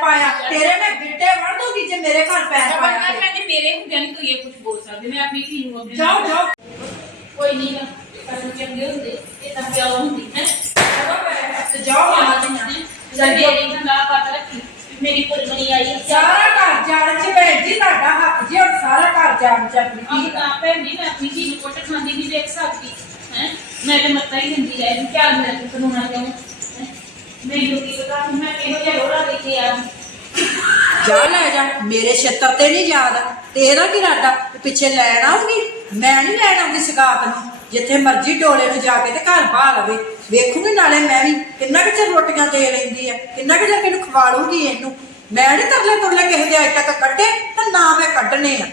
ਪਾਇਆ। ਤੇਰੇ ਮੈਂ ਗਿੱਟੇ ਵੜ ਦੂੰਗੀ ਜੇ ਮੇਰੇ ਘਰ ਪੈਰ ਪਾਇਆ ਮੈਂ ਤੇ। ਮੈਂ ਤੇ ਮੇਰੇ ਹੁੰਦਿਆਂ ਨਹੀਂ ਤੂੰ ਇਹ ਕੁਝ ਬੋਲ ਸਕਦੀ ਮੈਂ ਆਪਣੀ ਧੀ ਨੂੰ ਆਪਣੇ ਜਾਓ ਜਾਓ। ਕੋਈ ਨਹੀਂ ਨਾ ਕਦੋਂ ਚੰਗੇ ਹੁੰਦੇ ਇਹ ਤਾਂ ਪਿਓ ਹੁੰਦੀ ਹੈ। ਤੇ ਜਾਓ। ਮਾਂ ਜੀ ਜਦ ਮੇਰੀ ਨਾ ਪਤਾ ਰੱਖੀ ਮੇਰੀ ਕੁਰਬਣੀ ਆਈ ਸਾਰਾ ਘਰ ਜਾਣ ਚ ਭੈਣ ਜੀ ਤੁਹਾਡਾ ਹੱਕ ਜੀ ਔਰ ਸਾਰਾ ਘਰ ਜਾਣ ਚ ਆਪਣੀ ਧੀ ਦਾ। ਤਾਂ ਭੈਣ ਜੀ ਮੈਂ ਆਪਣੀ ਧੀ ਨੂੰ ਕੁੱਟ ਖਾਂਦੀ ਨਹੀਂ ਦੇਖ ਸਕਦੀ ਹੈ। ਮੈਂ ਤੇ ਮੱਤਾ ਹੀ ਦਿੰਦੀ ਰਹਿ ਕਿਆ ਮੇਰਾ ਤੇ ਕਾਨੂੰਨਾਂ ਕਿਉਂ ਹੈਂ? ਮੈਨੂੰ ਕੀ ਪਤਾ ਮੈਂ ਕਿਹੋ ਜਿਹਾ ਲੋੜਾ ਦੇ ਜਾ ਲੈ ਜਾ, ਮੇਰੇ ਛੱਤਰ ਤੇ ਨਹੀਂ ਯਾਦ, ਤੇ ਕੀ ਇਰਾਦਾ? ਵੀ ਪਿੱਛੇ ਲੈਣ ਆਉਂਗੀ ਮੈਂ ਨਹੀਂ ਲੈਣ ਆਉਂਦੀ ਸਗਾਤ ਨੂੰ। ਜਿੱਥੇ ਮਰਜ਼ੀ ਡੋਲੇ ਨੂੰ ਜਾ ਕੇ ਤੇ ਘਰ ਬਾ ਲਵੇ। ਵੇਖੂਗੀ ਨਾਲੇ ਮੈਂ ਵੀ ਕਿੰਨਾ ਕੁ ਚਿਰ ਰੋਟੀਆਂ ਦੇ ਲੈਂਦੀ ਆ, ਕਿੰਨਾ ਕੁ ਚਿਰ ਕਿਨੂੰ ਖਵਾ ਲੂੰਗੀ ਇਹਨੂੰ। ਮੈਂ ਨਹੀਂ ਤਰਲੇ ਤੁਰਲੇ ਕਿਸੇ ਦੇ ਅੱਜ ਤੱਕ ਕੱਢੇ, ਤਾਂ ਨਾ ਮੈਂ ਕੱਢਣੇ ਆ।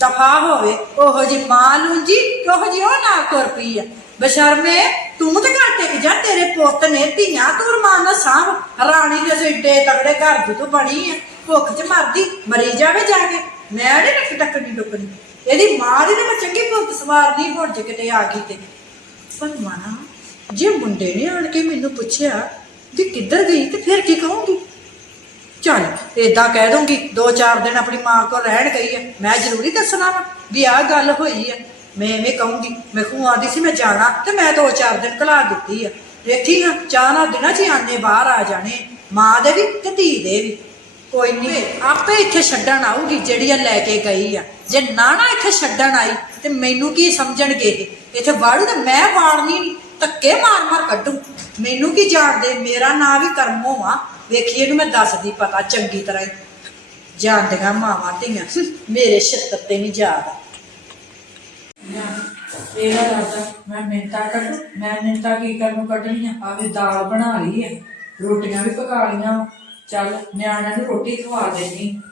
ਦਫਾ ਹੋਵੇ, ਉਹੋ ਜੀ ਮਾਂ ਨੂੰ ਜੀ ਉਹੋ ਜੀ ਉਹ ਨਾ ਤੁਰ ਪਈ ਆ। ਬਸ਼ਰਮੇ ਤੂੰ ਤੇ ਘਰ ਟਿਕ ਜਾ, ਤੇਰੇ ਪੁੱਤ ਨੇ ਧੀਆਂ ਤੂੰ ਰਮਾਨ ਨਾਲ ਸਾਂਭ। ਰਾਣੀ ਦੇ ਸਿੱਡੇ ਤਗੜੇ ਘਰ ਦੀ ਤੂੰ ਬਣੀ ਆ। ਭੁੱਖ ਚ ਮਰਦੀ, ਮਰੀ ਜਾਵੇ ਜਾ ਕੇ। ਮੈਂ ਨਹੀਂ ਰੱਖ ਟੱਕਣੀ ਡੁੱਕਣੀ ਇਹਦੀ ਮਾਂ ਦੀ ਤਾਂ ਮੈਂ ਚੰਗੀ ਭੁੱਖ ਸਵਾਰ ਨਹੀਂ ਹੁਣ ਜੇ ਕਿਤੇ ਆ ਗਈ ਤੇ। ਪਰ ਮਾਨਾ ਜੇ ਮੁੰਡੇ ਨੇ ਆਣ ਕੇ ਮੈਨੂੰ ਪੁੱਛਿਆ ਕਿ ਕਿੱਧਰ ਗਈ ਤੇ ਫਿਰ ਕੀ ਕਹੂੰਗੀ? ਚੱਲ, ਏਦਾਂ ਕਹਿ ਦੂੰਗੀ, ਦੋ ਚਾਰ ਦਿਨ ਆਪਣੀ ਮਾਂ ਕੋਲ ਰਹਿਣ ਗਈ ਹੈ ਮੈਂ ਜ਼ਰੂਰੀ ਦੱਸਣਾ ਵਾ ਵੀ ਆਹ ਗੱਲ ਹੋਈ ਹੈ ਮੈਂ ਐਵੇਂ ਕਹੂੰਗੀ, ਮੈਂ ਖੂ ਆਦੀ ਸੀ, ਮੈਂ ਜਾਣਾ, ਤੇ ਮੈਂ ਦੋ ਚਾਰ ਦਿਨ ਕਲਾ ਦਿੱਤੀ ਆ। ਵੇਖੀ ਹਾਂ ਚਾਹ ਨਾਲ ਦਿਨਾਂ ਚ ਹੀ ਆਨੇ ਬਾਹਰ ਆ ਜਾਣੇ, ਮਾਂ ਦੇ ਵੀ ਤੇ ਧੀ ਦੇ ਵੀ। ਕੋਈ ਨਹੀਂ ਆਪੇ ਇੱਥੇ ਛੱਡਣ ਆਊਗੀ ਜਿਹੜੀ ਆ ਲੈ ਕੇ ਗਈ ਆ। ਜੇ ਨਾ ਨਾ ਇੱਥੇ ਛੱਡਣ ਆਈ, ਤੇ ਮੈਨੂੰ ਕੀ ਸਮਝਣਗੇ ਇਹ? ਇੱਥੇ ਵਾੜੂ ਤੇ ਮੈਂ ਵਾੜਨੀ ਨਹੀਂ ਧੱਕੇ ਮਾਰ ਮਾਰ ਕੱਢੂ। ਮੈਨੂੰ ਕੀ ਜਾਣਦੇ, ਮੇਰਾ ਨਾਂ ਵੀ ਕਰਮੋ ਆ। ਵੇਖੀ, ਇਹਨੂੰ ਮੈਂ ਦੱਸਦੀ ਪਤਾ ਚੰਗੀ ਤਰ੍ਹਾਂ। ਹੀ ਜਾਣਦੀਆਂ ਮਾਵਾਂ ਧੀਆਂ, ਮੇਰੇ ਛੱਤਰ ਤੇ ਨਹੀਂ ਯਾਦ। ਇਹਦਾ ਰਾਤਾ ਮੈਂ ਮਿੰਤਾ ਕੱਢੂ ਮੈਂ ਮਿੰਤਾ ਕੀ ਕਰਨ ਕੱਢਣੀ ਆ? ਆਵੇ ਦਾਲ ਬਣਾ ਲਈ ਹੈ ਰੋਟੀਆਂ ਵੀ ਪਕਾ ਲੀਆਂ ਚੱਲ, ਨਿਆਣਿਆਂ ਨੂੰ ਰੋਟੀ ਖਵਾ ਦੇਣੀ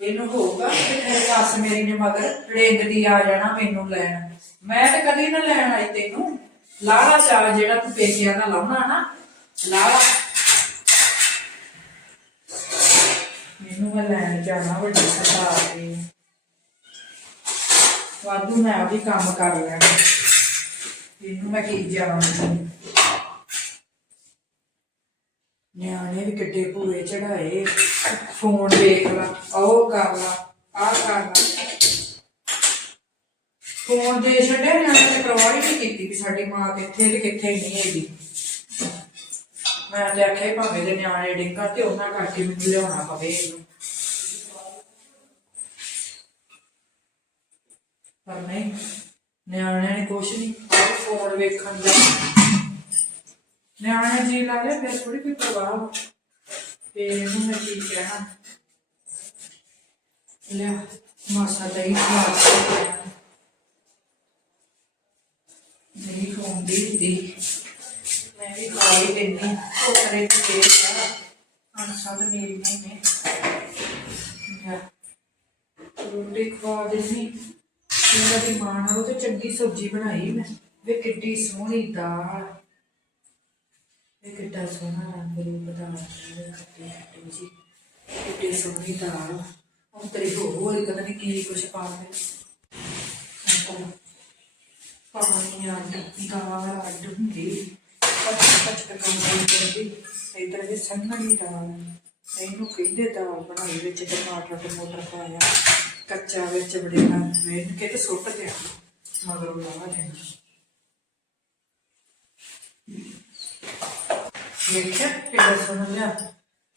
ਇਹਨੂੰ ਹੋਊਗਾ ਕਿ ਮੇਰੇ ਸੱਸ ਮੇਰੀ ਨੇ ਮਗਰ ਰੇਂਗਦੀ ਆ ਜਾਣਾ ਮੈਨੂੰ ਲੈਣ। ਮੈਂ ਤਾਂ ਕਦੀ ਨਾ ਲੈਣ ਆਈ ਤੈਨੂੰ। ਲਾੜਾ ਚਾਹ ਜਿਹੜਾ ਤੂੰ ਪੇਕਿਆਂ ਦਾ ਲਾਉਣਾ ਨਾ, ਲਾੜਾ। ਮੈਨੂੰ ਮੈਂ ਲੈਣ ਜਾਣਾ ਵੱਡੀ ਸਰਦਾਰ ਦੇ ਵਾਧੂ ਮੈਂ ਵੀ ਕੰਮ ਕਰ ਲੈਣਾ। ਇਹਨੂੰ ਮੈਂ ਕੀ ਜਾਵਾਂਗੀ ਨਿਆਣੇ ਵੀ ਕਿੱਡੇ ਭੂਏ ਚੜਾਏ ਫੋਨ ਦੇਖ ਲਾ, ਉਹ ਕਰ ਲਾ, ਆਹ ਕਰ ਲਾ। ਫੋਨ ਦੇ ਛੱਡੇ ਨਿਆਣੇ ਨੇ ਪਰਵਾਹ ਨਹੀਂ ਕੀਤੀ ਵੀ ਸਾਡੀ ਮਾਂ ਕਿੱਥੇ ਤੇ ਕਿੱਥੇ ਨਹੀਂ ਹੈਗੀ। ਮੈਂ ਤੇ ਆਖਿਆ ਭਾਵੇਂ ਦੇ ਨਿਆਣੇ ਡਿੰਗਾ ਤੇ ਉਹਨਾਂ ਕਰਕੇ ਮੈਨੂੰ ਲਿਆਉਣਾ ਪਵੇ ਇਹਨੂੰ। ਪਰ ਨਹੀਂ, ਨਿਆਣਿਆਂ ਨੇ ਕੁਛ ਨਹੀਂ ਫੋਨ ਵੇਖਣ ਦਾ। ਨਿਆਣੇ ਜੀ ਲਾ ਲਿਆ ਫਿਰ ਥੋੜੀ ਕੋਈ ਪ੍ਰਭਾਵ ਤੇ ਇਹਨੂੰ ਮੈਂ ਕੀ ਕਹਿਣਾ? ਲਿਆ, ਮਾਸਾ ਦਹੀਂ ਖਵਾ ਕੇ ਖਵਾਉਂਦੀ ਹੁੰਦੀ। ਮੈਂ ਵੀ ਖਾ ਹੀ ਲੈਂਦੀ, ਉਹ ਕਰੇ ਤੇ ਫੇਰ ਆ ਮੇਰੀ ਨਹੀਂ। ਨੇ ਰੋਟੀ ਖਵਾ ਦੇਣੀ ਇਹਨਾਂ ਦੀ ਮਾਂ ਨਾਲੋਂ ਤੇ ਚੰਗੀ ਸਬਜ਼ੀ ਬਣਾਈ ਮੈਂ। ਵੇ ਕਿੱਡੀ ਸੋਹਣੀ ਦਾਲ। ਇਹ ਕਿੱਡਾ ਸੋਹਣਾ ਰੰਗ ਰੂਪ ਦਾ ਇਹ ਖੱਟੀ ਖੱਟੀ ਜੀ। ਕਿੱਡੀ ਸੋਹਣੀ ਦਾਲ। ਹੁਣ ਤੇਰੀ ਹੋ ਹੋਲੀ ਪਤਾ ਨਹੀਂ ਕੀ ਕੁਛ ਪਾ ਦੇ ਪਾਣੀ ਅੱਡ, ਦਾਲ ਅੱਡ ਹੁੰਦੀ। ਪੱਚ ਪੱਚ ਕੇ ਕਰਦੀ। ਇਧਰ ਇਹ ਸੰਘਣੀ ਦਾਲ। ਇਹਨੂੰ ਕਹਿੰਦੇ ਦਾਲ ਬਣਾਈ ਵਿੱਚ ਟਮਾਟਰ ਟਮਾਟਰ ਪਾਇਆ। ਕੱਚਾ ਵਿੱਚ ਬੜੇ ਨਾਲ ਕੇ ਤੇ ਸੁੱਟ ਗਿਆ। ਮਗਰੋਂ ਲਾ ਦੇਣਾ। ਵੇਖਿਆ? ਕਿੱਡਾ ਸੋਹਣਾ ਲਿਆ।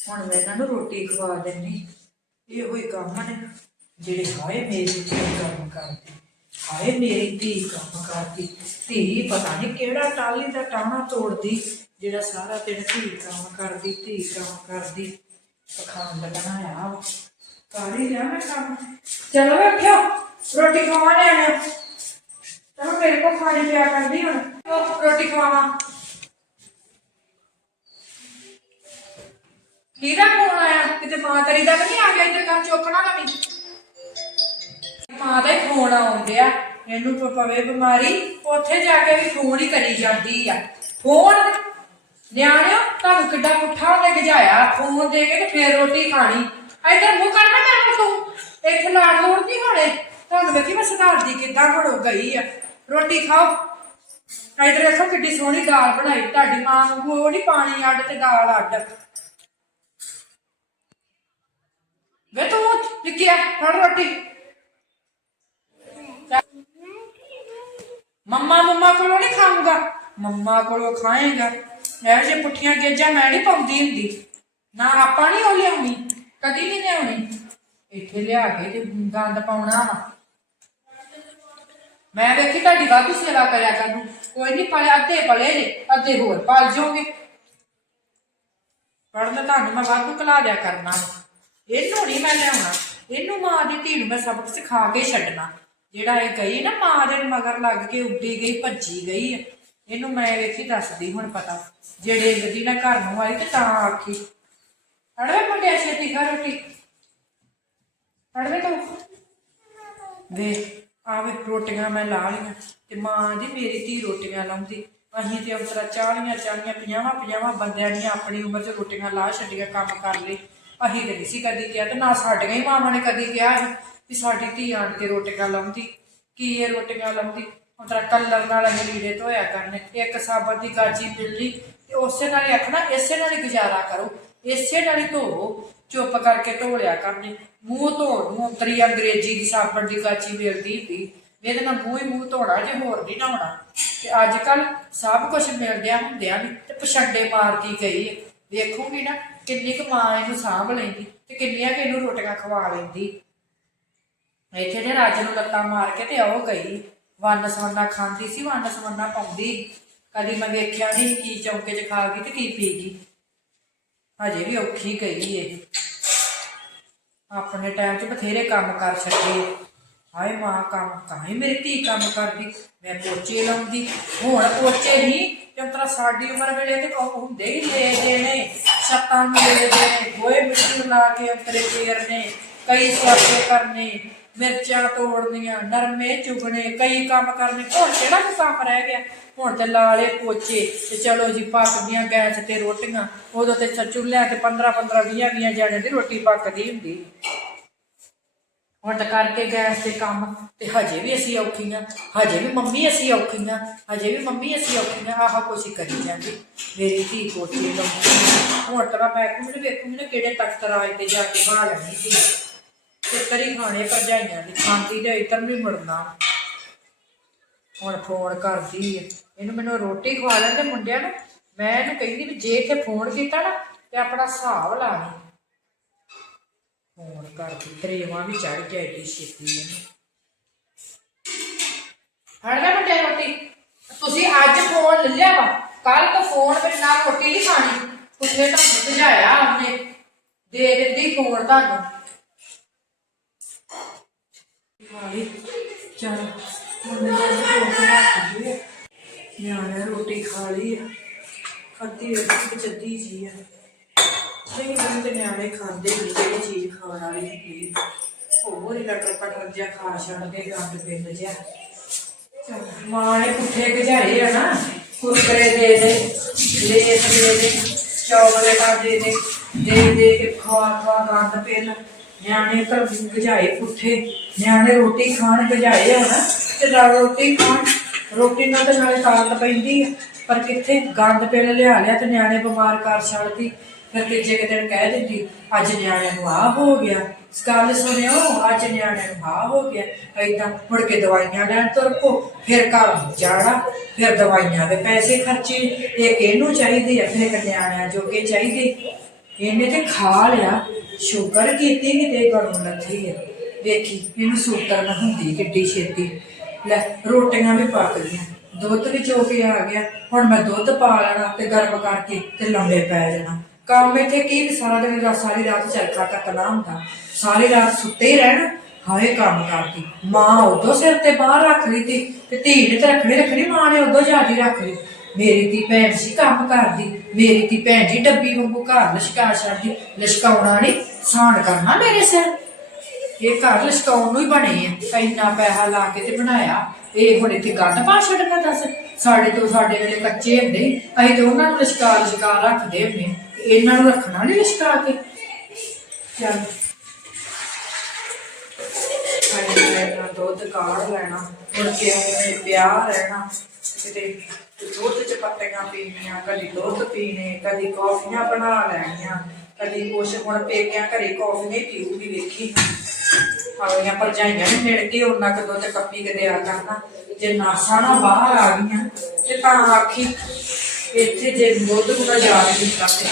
ਹੁਣ ਮੈਂ ਇਹਨਾਂ ਨੂੰ ਰੋਟੀ ਖਵਾ ਦੇਣੀ ਇਹ ਹੋਈ ਕੰਮ ਨੇ। ਜਿਹੜੇ ਹਾਏ ਮੇਰੀ ਧੀ ਕੰਮ ਕਰਦੀ। ਹਾਏ ਮੇਰੀ ਧੀ ਕੰਮ ਕਰਦੀ। ਧੀ ਪਤਾ ਨਹੀਂ ਕਿਹੜਾ ਟਾਲੀ ਦਾ ਟਾਣਾ ਤੋੜਦੀ। ਜਿਹੜਾ ਸਾਰਾ ਦਿਨ ਧੀ ਕੰਮ ਕਰਦੀ, ਧੀ ਕੰਮ ਕਰਦੀ। ਪਖੰਡ ਬਣਾਇਆ ਵਾ। ਕਰ ਹੀ ਲਿਆ ਮੈਂ ਕੰਮ? ਚਲੋ ਵੇਖਿਓ, ਰੋਟੀ ਖਵਾ ਆਣੇ ਚਲੋ ਮੇਰੇ ਕੋ ਖਾਣੀ ਪਿਆ ਕਰਦੀ ਹੁਣ। ਉਹ ਰੋਟੀ ਖਵਾਵਾਂ। ਕਿਹਦਾ ਫੋਨ ਆਇਆ? ਕਿਤੇ ਮਾਂ ਤੇਰੀ ਦਾ ਤਾਂ ਨਹੀਂ ਆ ਗਿਆ ਇੱਧਰ ਘਰ ਚੁੱਕਣਾ ਨਵੀਂ? ਮਾਂ ਦਾ ਹੀ ਫੋਨ ਆ ਇਹਨੂੰ ਪਵੇ ਬਿਮਾਰੀ। ਉੱਥੇ ਜਾ ਕੇ ਵੀ ਫੋਨ ਹੀ ਕਰੀ ਜਾਂਦੀ ਆ। ਫੋਨ ਨਿਆਣਿਓ, ਤੁਹਾਨੂੰ ਕਿੱਡਾ ਪੁੱਠਾ ਉਹਨੇ ਗਜਾਇਆ। ਫੋਨ ਦੇ ਕੇ ਤੇ ਫੇਰ ਰੋਟੀ ਖਾਣੀ। ਇੱਧਰ ਮੂੰਹ ਕਰਨਾ ਕਰ ਤੂੰ। ਇੱਥੇ ਲਾੜ ਲੋੜ ਨਹੀਂ ਹੋਣੇ। ਤੁਹਾਨੂੰ ਵੇਖੀ ਮੈਂ ਸੁਧਾਰ ਕਿੱਦਾਂ ਹੁਣ ਗਈ ਆ। ਰੋਟੀ ਖਾਓ। ਇੱਧਰ ਦੇਖੋ ਕਿੱਡੀ ਸੋਹਣੀ ਦਾਲ ਬਣਾਈ। ਤੁਹਾਡੀ ਮਾਂ ਨੂੰ ਉਹ ਨਹੀਂ ਪਾਣੀ ਅੱਡ ਤੇ ਦਾਲ ਅੱਡ। ਵੇ ਤੂੰ ਲਿਖਿਆ ਫੜ ਰੋਟੀ। ਮੰਮਾ ਮੰਮਾ ਕੋਲੋਂ ਨਹੀਂ ਖਾਊਂਗਾ। ਮੰਮਾ ਕੋਲੋਂ ਖਾਏਗਾ। ਇਹ ਜੇ ਪੁੱਠੀਆਂ ਗੇਜਾਂ ਮੈਂ ਨਹੀਂ ਪਾਉਂਦੀ ਹੁੰਦੀ। ਨਾ ਆਪਾਂ ਨਹੀਂ ਉਹ ਲਿਆਉਣੀ। ਕਦੀ ਨਹੀਂ ਲਿਆਉਣੀ? ਇੱਥੇ ਲਿਆ ਕੇ ਤੇ ਗੰਦ ਪਾਉਣਾ ਵਾ। ਮੈਂ ਵੇਖੀ ਤੁਹਾਡੀ ਵਾਧੂ ਸੇਵਾ ਕਰਿਆ ਕਰੂ ਕੋਈ ਨਹੀਂ ਪਲੇ, ਅੱਧੇ ਪਲੇ ਜੇ, ਅੱਧੇ ਹੋਰ ਪਲ ਜਾਓਗੇ। ਪੜਨ ਤੁਹਾਨੂੰ ਮੈਂ ਵਾਧੂ ਕਲਾ ਦਿਆ ਕਰਨਾ ਇਹਨੂੰ ਨਹੀਂ ਮੈਂ ਲਿਆਉਣਾ। ਇਹਨੂੰ ਮਾਂ ਦੀ ਧੀ ਨੂੰ ਮੈਂ ਸਬਕ ਸਿਖਾ ਕੇ ਛੱਡਣਾ। ਜਿਹੜਾ ਇਹ ਗਈ ਨਾ ਮਾਂ ਦੇ ਮਗਰ ਲੱਗ ਕੇ ਉੱਡੀ ਗਈ, ਭੱਜੀ ਗਈ ਇਹਨੂੰ ਮੈਂ ਵੇਖੀ ਦੱਸਦੀ, ਹੁਣ ਪਤਾ। ਜਿਹੜੇ ਗਦੀ ਨਾ ਘਰ ਨੂੰ ਆਈ ਤੇ ਤਾਂ ਆਖੀ। ਅੜਵੇ ਮੁੰਡਿਆ ਛੇਤੀ ਖਾ ਰੋਟੀ। ਅੜਵੇ ਤੂੰ। ਵੇ ਆਵੇ ਰੋਟੀਆਂ ਮੈਂ ਲਾ ਲਈਆਂ ਤੇ ਮਾਂ ਦੀ ਮੇਰੀ ਧੀ ਰੋਟੀਆਂ ਲਾਉਂਦੀ। ਅਸੀਂ ਤੇ ਉਤਰਾ ਚਾਲੀਆਂ ਚਾਲੀਆਂ, ਪੰਜਾਹਾਂ ਪੰਜਾਹਾਂ ਬੰਦਿਆਂ ਦੀਆਂ ਆਪਣੀ ਉਮਰ 'ਚ ਰੋਟੀਆਂ ਲਾ ਛੱਡੀਆਂ, ਕੰਮ ਕਰ ਲਏ। ਅਸੀਂ ਤੇ ਨਹੀਂ ਸੀ ਕਦੀ ਕਿਹਾ ਤੇ ਨਾ ਸਾਡੀਆਂ ਹੀ ਮਾਵਾਂ ਨੇ ਕਦੀ ਕਿਹਾ ਸੀ ਵੀ ਸਾਡੀ ਧੀ ਆਣ ਕੇ ਰੋਟੀਆਂ ਲਾਉਂਦੀ। ਕੀ ਇਹ ਰੋਟੀਆਂ ਲਾਉਂਦੀ? ਉਤਰਾ ਕਲਰ ਨਾਲ ਅਸੀਂ ਲੀੜੇ ਧੋਇਆ ਕਰਨੇ, ਇੱਕ ਸਾਬਣ ਦੀ ਗਾਜੀ ਮਿਲਣੀ ਤੇ ਉਸੇ ਨਾਲ ਹੀ ਆਖਣਾ, ਇਸੇ ਨਾਲ ਹੀ ਗੁਜ਼ਾਰਾ ਕਰੋ। ਇਸੇ ਨਾਲ ਹੀ ਧੋ ਚੁੱਪ ਕਰਕੇ ਧੋ ਲਿਆ ਕਰਨੇ। ਮੂੰਹ ਧੋਣ ਨੂੰ ਅੰਤਰੀ ਅੰਗਰੇਜ਼ੀ ਦੀ ਸਾਬਣ ਦੀ ਗਾਚੀ ਮਿਲਦੀ ਸੀ। ਇਹਦੇ ਨਾਲ ਮੂੰਹ ਹੀ ਮੂੰਹ ਧੋਣਾ, ਜੇ ਹੋਰ ਨਹੀਂ ਨਹਾਉਣਾ। ਤੇ ਅੱਜ ਕੱਲ ਸਭ ਕੁਝ ਮਿਲਦਿਆਂ ਹੁੰਦਿਆਂ ਵੀ ਤੇ ਪਛੰਡੇ ਮਾਰਦੀ ਗਈ ਹੈ ਵੇਖੂਗੀ ਨਾ ਕਿੰਨੀ ਕੁ ਮਾਂ ਇਹਨੂੰ ਸਾਂਭ ਲੈਂਦੀ ਤੇ ਕਿੰਨੀਆਂ ਕਿ ਇਹਨੂੰ ਰੋਟੀਆਂ ਖਵਾ ਲੈਂਦੀ। ਇੱਥੇ ਤੇ ਰਾਜ ਨੂੰ ਲੱਤਾਂ ਮਾਰ ਕੇ ਤੇ ਉਹ ਗਈ। ਵੰਨ ਸਵੰਨਾ ਖਾਂਦੀ ਸੀ, ਵੰਨ ਸਵੰਨਾ ਪਾਉਂਦੀ। ਕਦੀ ਮੈਂ ਵੇਖਿਆ ਨਹੀਂ ਕੀ ਚੌਂਕੇ 'ਚ ਖਾ ਗਈ ਤੇ ਕੀ ਪੀ ਗਈ। ਹਜੇ ਵੀ ਔਖੀ ਗਈ ਏ। ਆਪਣੇ ਟਾਈਮ 'ਚ ਬਥੇਰੇ ਕੰਮ ਕਰ ਛੱਡੇ। ਹਾਏ ਮਾਂ, ਕੰਮ ਕਾਹੇ ਮੇਰੀ ਧੀ ਕੰਮ ਕਰਦੀ। ਮੈਂ ਪੋਚੇ ਲਾਉਂਦੀ। ਹੁਣ ਪੋਚੇ ਹੀ ਜੰਤਰਾ ਸਾਡੀ ਉਮਰ ਵੇਲੇ ਤੇ ਉਹ ਹੁੰਦੇ ਹੀ ਲੈ ਦੇ ਨੇ। ਛੱਤਾਂ ਨੂੰ ਲੈ ਦੇ। ਨੇ ਗੋਏ ਮਿੱਟੀ ਲਾ ਕੇ ਅੰਤਰੇ ਫੇਰਨੇ। ਕਈ ਸਵਾਸੇ ਕਰਨੇ। ਮਿਰਚਾਂ ਤੋੜਨੀਆਂ, ਨਰਮੇ ਚੁਗਣੇ, ਕਈ ਕੰਮ ਕਰਨੇ। ਹੁਣ ਕਿਹੜਾ ਕੰਮ ਰਹਿ ਗਿਆ? ਹੁਣ ਤੇ ਲਾਲੇ ਪੋਚੇ ਤੇ ਚਲੋ ਜੀ ਪੱਕਦੀਆਂ ਗੈਸ ਤੇ ਰੋਟੀਆਂ, ਉਦੋਂ ਤੇ ਚੁੱਲ੍ਹਿਆਂ ਤੇ 15 15 20 20 ਜਾਣੇ ਦੀ ਰੋਟੀ ਪੱਕਦੀ ਹੁੰਦੀ। ਹੁਣ ਤਾਂ ਕਰਕੇ ਗੈਸ ਤੇ ਕੰਮ ਤੇ ਹਜੇ ਵੀ ਅਸੀਂ ਔਖੀਆਂ, ਹਜੇ ਵੀ ਮੰਮੀ ਅਸੀਂ ਔਖੀਆਂ, ਹਜੇ ਵੀ ਮੰਮੀ ਅਸੀਂ ਔਖੀਆਂ, ਆਹ ਕੁਛ ਕਰੀ ਜਾਂਦੀ। ਮੇਰੀ ਧੀ ਕੋਠੀ ਲਾਉਂਦੀ। ਹੁਣ ਤਾਂ ਮੈਂ ਵੇਖੂੰਗੀ ਨਾ ਵੇਖੂੰਗੀ ਕਿਹੜੇ ਤਖਤ ਰਾਜ ਤੇ ਜਾ ਕੇ ਬਣਾ ਲੈਣੀ ਸੀ। ਤੇ ਕਰੀ ਖਾਣੇ ਭਰਜਾਈਆਂ ਦੀ ਖਾਂਦੀ ਤੇ ਇਤਰ ਨਹੀਂ ਮੁੜਨਾ ਹੁਣ ਫੋਨ ਕਰਦੀ ਹੈ ਇਹਨੂੰ ਮੈਨੂੰ ਰੋਟੀ ਖਵਾ ਲੈਣ ਤੇ ਮੁੰਡਿਆਂ ਨੂੰ। ਮੈਂ ਇਹਨੂੰ ਕਹਿੰਦੀ ਵੀ ਜੇ ਇੱਥੇ ਫੋਨ ਕੀਤਾ ਨਾ, ਤੇ ਆਪਣਾ ਹਿਸਾਬ ਲਾ ਲਈ ਫੋਨ ਕਰਦੀ, ਤਰੇਵਾਂ ਵੀ ਚੜ ਗਿਆ ਏਡੀ ਛੇਤੀ ਇਹਨੂੰ। ਹੜਦਾ ਮੁੰਡੇ ਰੋਟੀ? ਤੁਸੀਂ ਅੱਜ ਫੋਨ ਲੈ ਲਿਆ ਵਾ। ਕੱਲ ਤੋਂ ਫੋਨ ਵਿੱਚ ਨਾਲ ਰੋਟੀ ਨਹੀਂ ਖਾਣੀ। ਕੁੱਤੇ ਤੁਹਾਨੂੰ ਭਜਾਇਆ ਉਹਨੇ। ਦੇ ਦਿੰਦੀ ਫੋਨ ਤੁਹਾਨੂੰ। ਖਾਲੀ ਚਲ ਮੁੰਡੇ ਨੇ ਰੋਟੀ ਖਾ ਲਈ ਨਿਆਣੇ ਰੋਟੀ ਖਾ ਲਈ ਆ। ਅੱਧੀ ਅੱਧੀ ਚੱਦੀ ਜੀ ਆ। ਨਹੀਂ ਮੈਨੂੰ ਤੇ ਨਿਆਣੇ ਖਾਂਦੇ ਨਹੀਂ ਜਿਹੜੀ ਚੀਜ਼ ਖਾਣ ਵਾਲੀ ਹੁੰਦੀ ਹੋਰ ਹੀ ਲਟਰ ਪਟਰ ਜਿਹਾ ਖਾ ਛੱਡਦੇ ਗੰਦ ਪਿੰਡ ਜਿਹਾ। ਚੱਲ, ਮਾਂ ਨੇ ਪੁੱਠੇ ਗਜਾਏ ਆ ਨਾ ਕੁਰਕਰੇ ਦੇ ਦੇ ਲੇਸ ਦੇ ਦੇ ਚੌਕਲੇਟਾਂ ਦੇ ਦੇ ਦੇ ਦੇ ਕੇ ਖਵਾ ਖਵਾ ਗੰਦ ਪਿੰਡ। ਨਿਆਣੇ ਤਾਂ ਗਜਾਏ ਪੁੱਠੇ, ਨਿਆਣੇ ਰੋਟੀ ਖਾਣ ਗਜਾਏ ਆ ਨਾ, ਤੇ ਨਾਲ ਰੋਟੀ ਖਾਣ, ਰੋਟੀ ਨਾਲ ਤੇ ਨਾਲੇ ਤਾਕਤ ਪੈਂਦੀ ਆ, ਪਰ ਕਿੱਥੇ ਗੰਦ ਪਿੰਡ ਲਿਆ ਲਿਆ ਤੇ ਨਿਆਣੇ ਬਿਮਾਰ ਕਰ ਛੱਡਦੀ, ਫਿਰ ਤੀਜੇ ਕੁ ਦਿਨ ਕਹਿ ਦਿੰਦੀ, ਅੱਜ ਨਿਆਣਿਆਂ ਨੂੰ ਆ ਹੋ ਗਿਆ ਗੱਲ ਸੁਣਿਓ, ਅੱਜ ਨਿਆਣਿਆਂ ਨੂੰ ਆ ਹੋ ਗਿਆ, ਏਦਾਂ ਮੁੜ ਕੇ ਦਵਾਈਆਂ ਲੈਣ ਤੁਰ ਪੋ ਫਿਰ ਘਰ ਜਾਣਾ, ਫਿਰ ਦਵਾਈਆਂ ਦੇ ਪੈਸੇ ਖਰਚੇ ਇੱਕ ਇਹਨੂੰ ਚਾਹੀਦੇ ਆ, ਫਿਰ ਇੱਕ ਨਿਆਣਿਆਂ ਜੋਗੇ ਚਾਹੀਦੇ। ਇਹਨੇ ਤੇ ਖਾ ਲਿਆ। ਸ਼ੁਕਰ ਕੀਤੀ ਕਿਤੇ ਗਲੋਂ ਲੱਥੀ ਹੈ ਵੇਖੀ ਇਹਨੂੰ ਸੂਤਰ ਨਾ ਹੁੰਦੀ ਕਿੱਡੀ ਛੇਤੀ। ਲੈ, ਰੋਟੀਆਂ ਵੀ ਪੱਕ ਗਈਆਂ ਦੁੱਧ ਵੀ ਚੋ ਕੇ ਆ ਗਿਆ। ਹੁਣ ਮੈਂ ਦੁੱਧ ਪਾ ਲੈਣਾ ਤੇ ਗਰਮ ਕਰਕੇ ਤੇ ਲੰਬੇ ਪੈ ਜਾਣਾ। ਕੰਮ ਇੱਥੇ ਕੀ ਵੀ ਸਾਰਾ ਦਿਨ ਰਾਤ ਸਾਰੀ ਰਾਤ ਚਰਖਾ ਕੱਤਣਾ ਹੁੰਦਾ। ਸਾਰੀ ਰਾਤ ਸੁੱਤੇ ਹੀ ਰਹਿਣਾ। ਹਾਏ, ਕੰਮ ਕਰਦੀ। ਮਾਂ ਉਦੋਂ ਸਿਰ ਤੇ ਬਾਹਰ ਰੱਖ ਲਈ ਤੇ ਧੀ ਨੇ ਤੇ ਰੱਖਣੀ ਰੱਖਣੀ, ਮਾਂ ਨੇ ਉਦੋਂ ਜਾਦੀ ਰੱਖ ਲਈ। ਮੇਰੀ ਦੀ ਭੈਣ ਸੀ ਕੰਮ ਕਰਦੀ, ਮੇਰੀ ਦੀ ਭੈਣ ਜੀ ਡੱਬੀ ਵਾਂਗੂ ਘਰ ਲਸ਼ਕਾ ਛੱਡਦੀ, ਲਸ਼ਕਾਉਣਾ ਨਹੀਂ ਸਾਨ ਕਰਨਾ ਮੇਰੇ ਸਿਰ। ਇਹ ਘਰ ਲਸ਼ਕਾਉਣ ਨੂੰ ਹੀ ਬਣੇ ਆ, ਇੰਨਾ ਪੈਸਾ ਲਾ ਕੇ ਤੇ ਬਣਾਇਆ। ਇਹ ਹੁਣ ਇੱਥੇ ਗੰਦ ਪਾ ਛੱਡਣਾ ਦੱਸ। ਸਾਡੇ ਤੋਂ ਸਾਡੇ ਵੇਲੇ ਕੱਚੇ ਹੁੰਦੇ ਅਸੀਂ ਤੇ ਉਹਨਾਂ ਨੂੰ ਲਸ਼ਕਾ ਲਸ਼ਕਾ ਰੱਖਦੇ ਹੁੰਦੇ ਇਹਨਾਂ ਨੂੰ ਰੱਖਣਾ ਨਹੀਂ ਲਸ਼ਕਾ ਕੇ। ਚੱਲ। ਦੁੱਧ ਕਾੜ ਲੈਣਾ, ਮੁੜ ਕੇ ਉਹਨੇ ਵਿਆਹ ਰਹਿਣਾ, ਕਿਤੇ ਦੁੱਧ ਚ ਪੱਤੀਆਂ ਪੀਣੀਆਂ, ਕਦੀ ਦੁੱਧ ਪੀਣੇ, ਕਦੀ ਕੌਫੀਆਂ ਬਣਾ ਲੈਣੀਆਂ, ਕਦੀ ਕੁਛ ਹੁਣ ਪੇਕਿਆਂ ਘਰੇ ਕੌਫੀ ਨਹੀਂ ਪੀਊਗੀ, ਵੇਖੀ। ਆਪਣੀਆਂ ਭਰਜਾਈਆਂ ਨੇ ਮਿਲ ਕੇ ਉਹਨਾਂ ਕਦੋਂ ਤੇ ਕੱਪੀ ਕੇ ਦਿਆ ਕਰਨਾ। ਜੇ ਨਾਸਾਂ ਨਾ ਬਾਹਰ ਆ ਗਈਆਂ, ਤੇ ਤਾਂ ਆਖੀ, ਇੱਥੇ ਜੇ ਦੁੱਧ ਨੂੰ ਯਾਦ ਕੀਤਾ ਤੇ।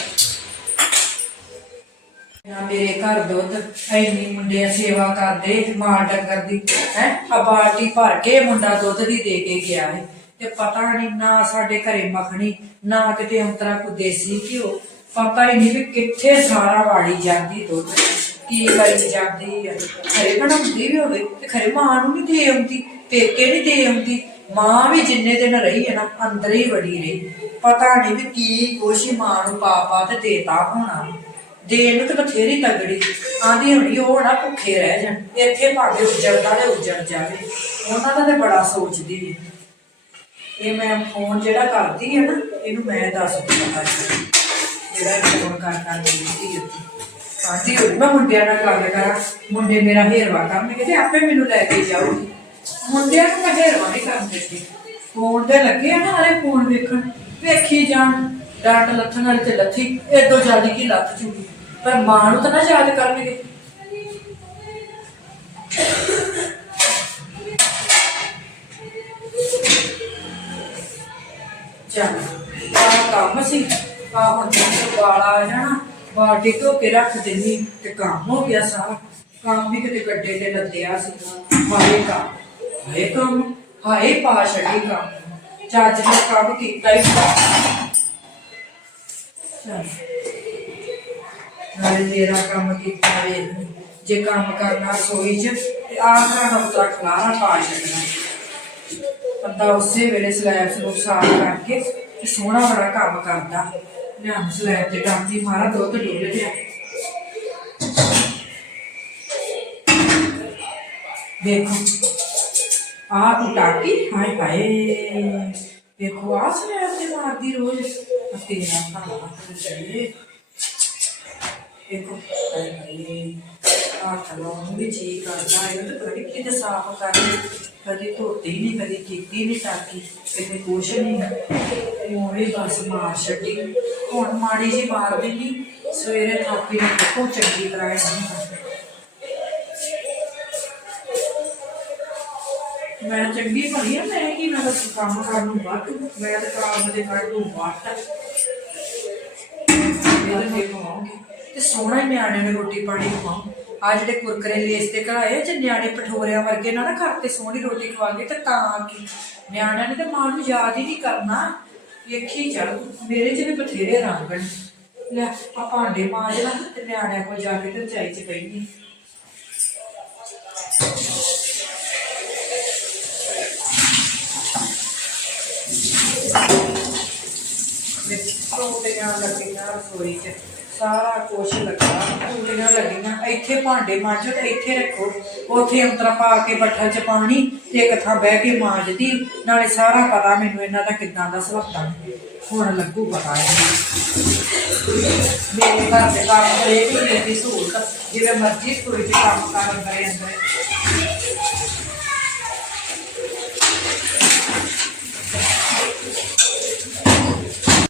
ਨਾ ਮੇਰੇ ਘਰ ਦੁੱਧ, ਐਨੀ ਮੁੰਡੇ ਸੇਵਾ ਕਰਦੇ, ਮਾਂ ਡੰਗਰ ਦੀ, ਹੈ ਆ ਬਾਲਟੀ ਭਰ ਕੇ ਮੁੰਡਾ ਦੁੱਧ ਦੀ ਦੇ ਕੇ ਗਿਆ ਹੈ ਤੇ ਪਤਾ ਨਹੀਂ ਨਾ ਸਾਡੇ ਘਰੇ ਮੱਖਣੀ, ਨਾ ਕਿਤੇ ਅੰਤਰਾ ਕੋ ਦੇਸੀ ਘਿਓ। ਪਤਾ ਹੀ ਨਹੀਂ ਵੀ ਕਿੱਥੇ ਸਾਰਾ ਵਾੜੀ ਜਾਂਦੀ ਦੁੱਧ। ਕੀ ਕਰੀ ਜਾਂਦੀ ਹੈ ਖਰੇ ਬਣਾਉਂਦੀ ਵੀ ਹੋਵੇ ਤੇ ਖਰੇ ਮਾਂ ਨੂੰ ਨਹੀਂ ਦੇ ਆਉਂਦੀ, ਪੇਕੇ ਨਹੀਂ ਦੇ ਆਉਂਦੀ। ਮਾਂ ਵੀ ਜਿੰਨੇ ਦਿਨ ਰਹੀ ਹੈ ਨਾ, ਅੰਦਰ ਹੀ ਵੜੀ ਰਹੀ। ਪਤਾ ਨਹੀਂ ਵੀ ਕੀ ਕੁਛ ਹੀ ਮਾਂ ਨੂੰ ਪਾ ਪਾ ਤੇ ਦੇਤਾ ਹੋਣਾ। ਦੇਣ ਨੂੰ ਤੇ ਬਥੇਰੀ ਤਗੜੀ। ਆਂਦੀ ਹੋਣੀ ਉਹ ਨਾ ਭੁੱਖੇ ਰਹਿ ਜਾਣ। ਇੱਥੇ ਭਾਵੇਂ ਉੱਜੜਦਾ ਤੇ ਉੱਜੜ ਜਾਵੇ। ਉਹਨਾਂ ਦਾ ਤੇ ਬੜਾ ਸੋਚਦੀ ਹੈ ਇਹ ਮੈਂ ਫੋਨ ਜਿਹੜਾ ਕਰਦੀ ਹੈ ਨਾ, ਇਹਨੂੰ ਮੈਂ ਦੱਸ ਦਿੰਦਾ ਜਿਹੜਾ ਫੋਨ ਕਰ ਕਰ ਮਿਲਦੀ ਹੈ ਆਂਦੀ ਹੋਣੀ ਮੈਂ ਮੁੰਡਿਆਂ ਨਾਲ ਗੱਲ ਕਰਾਂ। ਮੁੰਡੇ ਮੇਰਾ ਹੇਰਵਾ ਕਰਨਗੇ ਤੇ ਆਪੇ ਮੈਨੂੰ ਲੈ ਕੇ ਜਾਊਗੀ। ਮੁੰਡਿਆਂ ਨੂੰ ਮੈਂ ਹੇਰਵਾ ਨਹੀਂ ਕਰਨ ਦਿੱਤੀ। ਫੋਨ ਤੇ ਲੱਗੇ ਆ ਨਾ ਹਰੇ ਫੋਨ ਵੇਖਣ। ਵੇਖੀ ਜਾਣ। ਡਾਂਟ ਲੱਥਣ ਵਾਲੀ ਤੇ ਲੱਥੀ। ਏਦੋਂ ਜਲਦੀ ਕੀ ਲੱਥ ਜੂਗੀ। ਪਰ ਮਾਂ ਨੂੰ ਤਾਂ ਨਾ ਯਾਦ ਕਰਨਗੇ। ਚੱਲ, ਆਹ ਕੰਮ ਸੀ। ਆ ਹੁਣ ਤੇ ਵਾਲਾ ਆ ਜਾਣਾ ਬਾਲਟੀ ਧੋ ਕੇ ਰੱਖ ਦੇਣੀ ਤੇ ਕੰਮ ਹੋ ਗਿਆ ਸਾਰਾ। ਕੰਮ ਵੀ ਕਿਤੇ ਗੱਡੇ ਤੇ ਲੱਦਿਆ ਸੀ। ਹਾਏ ਕੰਮ ਹਾਏ ਕੰਮ, ਹਾਏ ਪਾ ਛੱਡੀ ਕੰਮ। ਚੱਜ ਨੇ ਕੰਮ ਕੀਤਾ ਹੀ ਚੱਲ, ਨਾਲੇ ਮੇਰਾ ਕੰਮ ਕੀਤਾ ਵੇ ਜੇ ਕੰਮ ਕਰਨਾ ਸੋਈ ਚ, ਤੇ ਆਹ ਘਰ ਖਲਾਰਾ ਪਾ ਛੱਡਣਾ। ਬੰਦਾ ਉਸੇ ਵੇਲੇ ਸਲੈਬ ਨੂੰ ਸਾਫ਼ ਕਰਕੇ ਤੇ ਸੋਹਣਾ ਬੜਾ ਕੰਮ ਕਰਦਾ। ਲਿਆਮ ਸਲੈਬ ਤੇ ਡਾਂਦੀ ਮਾਰਾ ਦੁੱਧ ਡੋਲ ਲਿਆ ਦੇਖੋ, ਆਹ ਉਟਾਕੀ ਹਾਏ ਹਾਏ। ਦੇਖੋ ਆ ਸਲੈਬ ਤੇ ਮਾਰਦੀ ਰੋਜ਼। ਅਤੇ ਨਾ ਖਾਣਾ ਤੇ ਦੇਖੋ, ਹਾਏ ਹਾਏ। ਆ ਕਲੋਂ ਵੀ ਜੀ ਕਰਦਾ ਇਹ ਤਾਂ ਕਦੀ ਕਿਤੇ ਸਾਫ਼ ਕਰ। ਕਦੀ ਧੋਤੀ ਨਹੀਂ ਕਦੀ ਕੀਤੀ ਨਹੀਂ ਟਾਕੀ, ਕਿਤੇ ਕੁਛ ਨਹੀਂ ਮੋਰੇ ਬਸ ਮਾਰ ਛੱਡੀ। ਹੁਣ ਮਾੜੀ ਜੀ ਮਾਰ ਦਿੰਦੀ ਸਵੇਰੇ ਥਾਪੀ ਨੂੰ ਦੇਖੋ ਚੰਗੀ ਤਰ੍ਹਾਂ ਨਹੀਂ ਮੈਂ ਚੰਗੀ ਭਲੀ ਆ, ਮੈਂ ਕੀ ਮੈਂ ਬਸ ਕੰਮ ਕਰਨ ਨੂੰ ਵੱਧ, ਮੈਂ ਤਾਂ ਕੰਮ ਦੇ ਕਰ ਦੂੰ ਵੱਧ। ਇਹਦੇ ਤੇ ਖਵਾਉਂਗੀ ਤੇ ਸੋਹਣਾ ਹੀ ਨਿਆਣਿਆਂ ਨੂੰ ਰੋਟੀ ਪਾਣੀ ਖਵਾਉਂ ਆ ਜਿਹੜੇ ਕੁਰਕਰੇ ਲੇਸ ਤੇ ਘਰਾਏ ਜੇ ਨਿਆਣੇ ਪਠੋਰਿਆਂ ਵਰਗੇ ਨਾ ਨਾ ਘਰ ਤੇ ਸੋਹਣੀ ਰੋਟੀ ਖਵਾਉਂਗੇ ਤੇ ਤਾਂ ਕੀ? ਨਿਆਣਿਆਂ ਨੇ ਤੇ ਮਾਂ ਨੂੰ ਯਾਦ ਹੀ ਨਹੀਂ ਕਰਨਾ। ਵੇਖੀ ਚੱਲ ਮੇਰੇ ਚ ਵੀ ਬਥੇਰੇ ਰੰਗ ਲੈ, ਆ ਭਾਂਡੇ ਮਾਂਜਣਾ ਤੇ ਨਿਆਣਿਆਂ ਕੋਲ ਜਾ ਕੇ ਤੇ ਰਜਾਈ ਚ ਬੈਠੀ ਟੋਟੀਆਂ ਲੱਗੀਆਂ ਰਸੋਈ 'ਚ। ਸਾਰਾ ਕੁਛ ਲੱਗਾ। ਇੱਥੇ ਭਾਂਡੇ ਮਾਂਜੋ ਤੇ ਇੱਥੇ ਰੱਖੋ। ਉੱਥੇ ਅੰਤਰਾ ਪਾ ਕੇ ਬੱਠਲ 'ਚ ਪਾਣੀ ਤੇ ਇੱਕ ਥਾਂ ਬਹਿ ਕੇ ਮਾਂਜਦੀ। ਨਾਲੇ ਸਾਰਾ ਪਤਾ ਮੈਨੂੰ ਇਹਨਾਂ ਦਾ ਕਿੱਦਾਂ ਦਾ ਸੁਭਾਅ ਹੁਣ ਲੱਗੂ ਪਤਾ ਇਹਨੂੰ। ਮੇਰੇ ਘਰ ਦੇ ਕੰਮ ਕਰੇ ਵੀ ਮੇਰੀ ਸਹੂਲਤ, ਜਿਵੇਂ ਮਰਜ਼ੀ ਕੋਈ ਵੀ ਕੰਮ ਕਰਨ ਕਰੇ ਅੰਦਰ